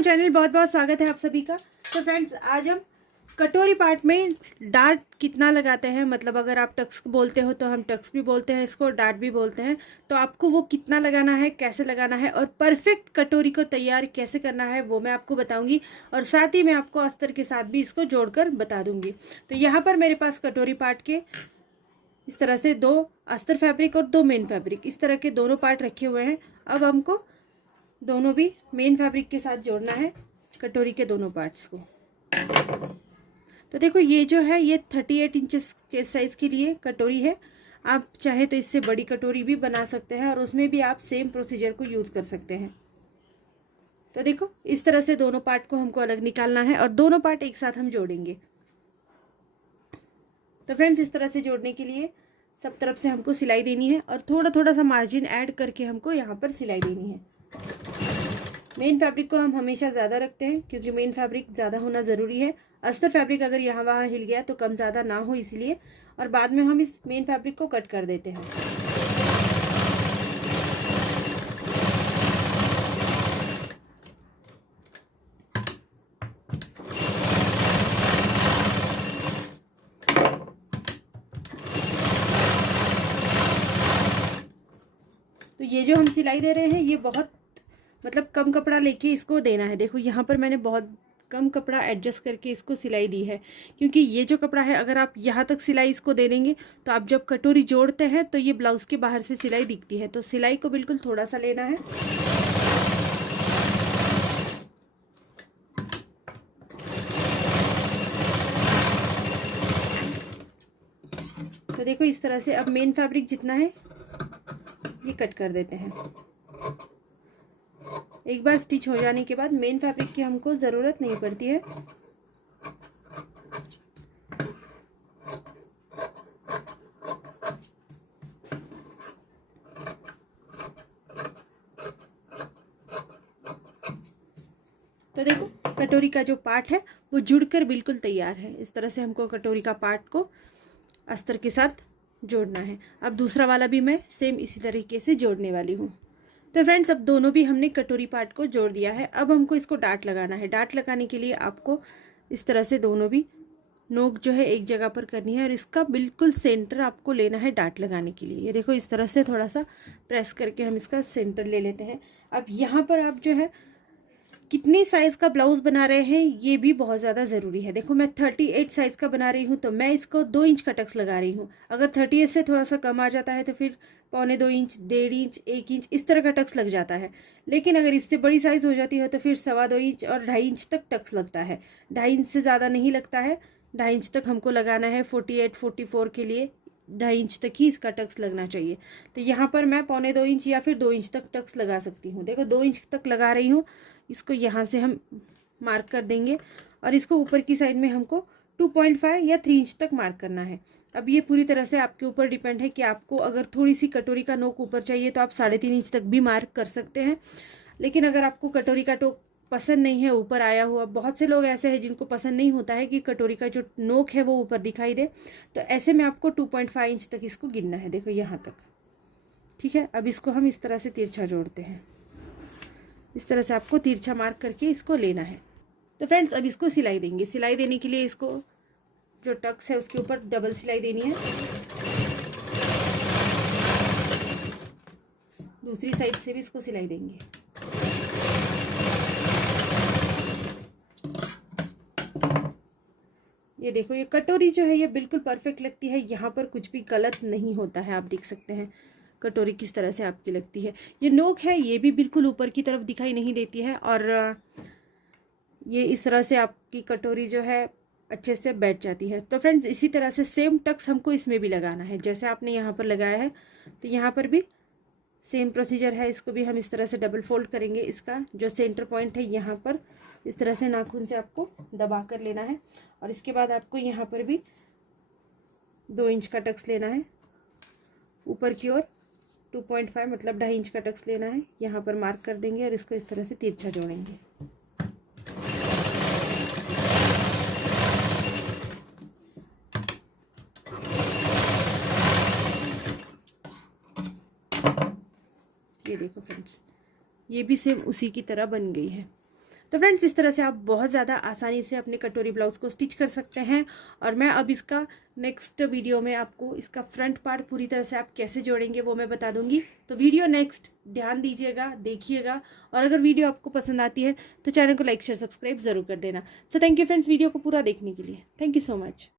My channel, बहुत बहुत स्वागत है आप सभी का। तो फ्रेंड्स, आज हम कटोरी पार्ट में डार्ट कितना लगाते हैं, मतलब अगर आप टक्स बोलते हो तो हम टक्स भी बोलते हैं इसको, डार्ट भी बोलते हैं। तो आपको वो कितना लगाना है, कैसे लगाना है और परफेक्ट कटोरी को तैयार कैसे करना है वो मैं आपको बताऊंगी। और साथ ही मैं आपको अस्तर के साथ भी इसको जोड़कर बता दूंगी। तो यहाँ पर मेरे पास कटोरी पार्ट के इस तरह से दो अस्तर फैब्रिक और दो मेन फैब्रिक, इस तरह के दोनों पार्ट रखे हुए हैं। अब हमको दोनों भी मेन फैब्रिक के साथ जोड़ना है कटोरी के दोनों पार्ट्स को। तो देखो, ये जो है ये 38 इंचेस चेस्ट साइज के लिए कटोरी है। आप चाहे तो इससे बड़ी कटोरी भी बना सकते हैं और उसमें भी आप सेम प्रोसीजर को यूज़ कर सकते हैं। तो देखो, इस तरह से दोनों पार्ट को हमको अलग निकालना है और दोनों पार्ट एक साथ हम जोड़ेंगे। तो फ्रेंड्स, इस तरह से जोड़ने के लिए सब तरफ से हमको सिलाई देनी है और थोड़ा थोड़ा सा मार्जिन ऐड करके हमको यहाँ पर सिलाई देनी है। मेन फैब्रिक को हम हमेशा ज़्यादा रखते हैं क्योंकि मेन फैब्रिक ज़्यादा होना ज़रूरी है। अस्तर फैब्रिक अगर यहाँ वहाँ हिल गया तो कम ज़्यादा ना हो इसलिए, और बाद में हम इस मेन फैब्रिक को कट कर देते हैं। तो ये जो हम सिलाई दे रहे हैं ये बहुत मतलब कम कपड़ा लेके इसको देना है। देखो, यहाँ पर मैंने बहुत कम कपड़ा एडजस्ट करके इसको सिलाई दी है, क्योंकि ये जो कपड़ा है अगर आप यहाँ तक सिलाई इसको दे देंगे तो आप जब कटोरी जोड़ते हैं तो ये ब्लाउज़ के बाहर से सिलाई दिखती है। तो सिलाई को बिल्कुल थोड़ा सा लेना है। तो देखो, इस तरह से अब मेन फैब्रिक जितना है ये कट कर देते हैं। एक बार स्टिच हो जाने के बाद मेन फैब्रिक की हमको ज़रूरत नहीं पड़ती है। तो देखो, कटोरी का जो पार्ट है वो जुड़कर बिल्कुल तैयार है। इस तरह से हमको कटोरी का पार्ट को अस्तर के साथ जोड़ना है। अब दूसरा वाला भी मैं सेम इसी तरीके से जोड़ने वाली हूँ। तो फ्रेंड्स, अब दोनों भी हमने कटोरी पार्ट को जोड़ दिया है। अब हमको इसको डार्ट लगाना है। डार्ट लगाने के लिए आपको इस तरह से दोनों भी नोक जो है एक जगह पर करनी है और इसका बिल्कुल सेंटर आपको लेना है डार्ट लगाने के लिए। ये देखो, इस तरह से थोड़ा सा प्रेस करके हम इसका सेंटर ले लेते हैं। अब यहाँ पर आप जो है कितनी साइज़ का ब्लाउज़ बना रहे हैं ये भी बहुत ज़्यादा ज़रूरी है। देखो, मैं 38 साइज़ का बना रही हूँ तो मैं इसको 2 इंच का टक्स लगा रही हूँ। अगर 38 से थोड़ा सा कम आ जाता है तो फिर 1.25 इंच, 1.5 इंच, 1 इंच इस तरह का टक्स लग जाता है। लेकिन अगर इससे बड़ी साइज़ हो जाती है तो फिर 2.25 इंच और 2.5 इंच तक टक्स लगता है। 2.5 इंच से ज़्यादा नहीं लगता है। 2.5 इंच तक हमको लगाना है। 48, 44 के लिए 2.5 इंच तक ही इसका टक्स लगना चाहिए। तो यहाँ पर मैं 1.25 इंच या फिर 2 इंच तक टक्स लगा सकती हूँ। देखो, 2 इंच तक लगा रही हूँ। इसको यहाँ से हम मार्क कर देंगे और इसको ऊपर की साइड में हमको 2.5 या 3 इंच तक मार्क करना है। अब ये पूरी तरह से आपके ऊपर डिपेंड है कि आपको अगर थोड़ी सी कटोरी का नोक ऊपर चाहिए तो आप 3.5 इंच तक भी मार्क कर सकते हैं। लेकिन अगर आपको कटोरी का टोक पसंद नहीं है ऊपर आया हुआ, बहुत से लोग ऐसे हैं जिनको पसंद नहीं होता है कि कटोरी का जो नोक है वो ऊपर दिखाई दे, तो ऐसे में आपको 2.5 इंच तक इसको गिनना है। देखो, यहाँ तक ठीक है। अब इसको हम इस तरह से तिरछा जोड़ते हैं। इस तरह से आपको तिरछा मार्क करके इसको लेना है। तो फ्रेंड्स, अब इसको सिलाई देंगे। सिलाई देने के लिए इसको जो टक्स है उसके ऊपर डबल सिलाई देनी है। दूसरी साइड से भी इसको सिलाई देंगे। ये देखो, ये कटोरी जो है ये बिल्कुल परफेक्ट लगती है। यहाँ पर कुछ भी गलत नहीं होता है। आप देख सकते हैं कटोरी किस तरह से आपकी लगती है। ये नोक है ये भी बिल्कुल ऊपर की तरफ दिखाई नहीं देती है और ये इस तरह से आपकी कटोरी जो है अच्छे से बैठ जाती है। तो फ्रेंड्स, इसी तरह से सेम टक्स हमको इसमें भी लगाना है। जैसे आपने यहाँ पर लगाया है तो यहाँ पर भी सेम प्रोसीजर है। इसको भी हम इस तरह से डबल फोल्ड करेंगे। इसका जो सेंटर पॉइंट है यहाँ पर इस तरह से नाखून से आपको दबा कर लेना है और इसके बाद आपको यहाँ पर भी 2 इंच का टक्स लेना है। ऊपर की ओर 2.5 मतलब 2.5 इंच का टक्स लेना है। यहाँ पर मार्क कर देंगे और इसको इस तरह से तिरछा जोड़ेंगे। ये देखो फ्रेंड्स, ये भी सेम उसी की तरह बन गई है। तो फ्रेंड्स इस तरह से आप बहुत ज़्यादा आसानी से अपने कटोरी ब्लाउज़ को स्टिच कर सकते हैं। और मैं अब इसका नेक्स्ट वीडियो में आपको इसका फ्रंट पार्ट पूरी तरह से आप कैसे जोड़ेंगे वो मैं बता दूंगी। तो वीडियो नेक्स्ट ध्यान दीजिएगा, देखिएगा। और अगर वीडियो आपको पसंद आती है तो चैनल को लाइक शेयर सब्सक्राइब ज़रूर कर देना। So thank you friends video को पूरा देखने के लिए। Thank you so much.